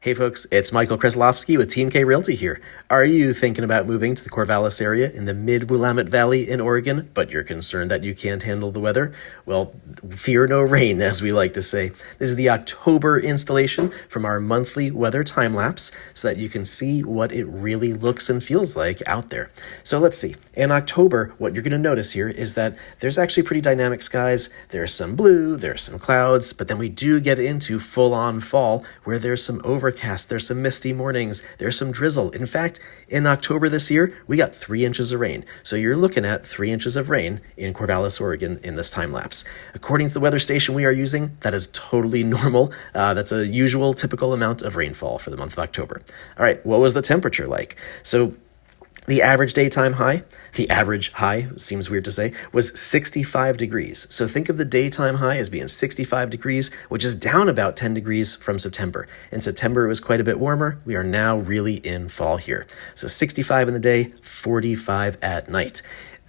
Hey folks, it's Michael Krasilovsky with Team K Realty here. Are you thinking about moving to the Corvallis area in the mid-Willamette Valley in Oregon, but you're concerned that you can't handle the weather? Well, fear no rain, as we like to say. This is the October installation from our monthly weather time-lapse so that you can see what it really looks and feels like out there. So let's see. In October, what you're going to notice here is that there's actually pretty dynamic skies. There's some blue, there's some clouds, but then we do get into full-on fall where there's some overcast, there's some misty mornings, there's some drizzle. In fact, in October this year, we got 3 inches of rain. So you're looking at 3 inches of rain in Corvallis, Oregon in this time lapse. According to the weather station we are using, that is totally normal. That's a usual, typical amount of rainfall for the month of October. All right, what was the temperature like? So the average daytime high, the average high, seems weird to say, was 65 degrees. So think of the daytime high as being 65 degrees, which is down about 10 degrees from September. In September, it was quite a bit warmer. We are now really in fall here. So 65 in the day, 45 at night.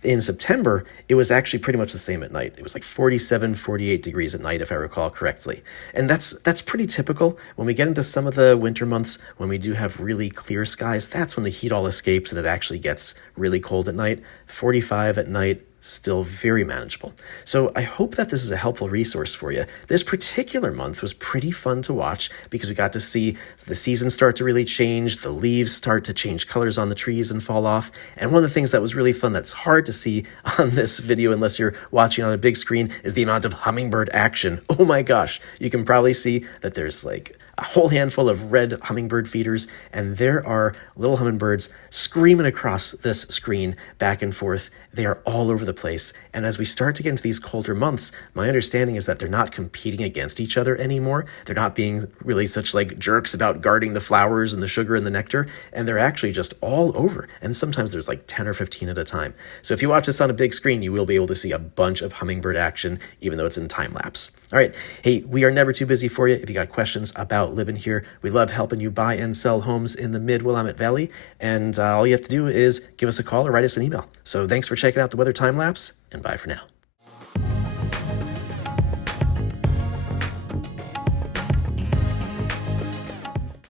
In September, it was actually pretty much the same at night. It was like 47, 48 degrees at night, if I recall correctly. And that's pretty typical. When we get into some of the winter months, when we do have really clear skies, that's when the heat all escapes and it actually gets really cold at night. 45 at night, still very manageable. So I hope that this is a helpful resource for you. This particular month was pretty fun to watch because we got to see the seasons start to really change, the leaves start to change colors on the trees and fall off. And one of the things that was really fun that's hard to see on this video unless you're watching on a big screen is the amount of hummingbird action. Oh my gosh, you can probably see that there's like a whole handful of red hummingbird feeders, and there are little hummingbirds screaming across this screen back and forth. They are all over the place. And as we start to get into these colder months, my understanding is that they're not competing against each other anymore. They're not being really such like jerks about guarding the flowers and the sugar and the nectar, and they're actually just all over. And sometimes there's like 10 or 15 at a time. So if you watch this on a big screen, you will be able to see a bunch of hummingbird action, even though it's in time lapse. All right. Hey, we are never too busy for you. If you got questions about living here, we love helping you buy and sell homes in the mid-Willamette Valley. And all you have to do is give us a call or write us an email. So thanks for checking out the weather time lapse, and bye for now.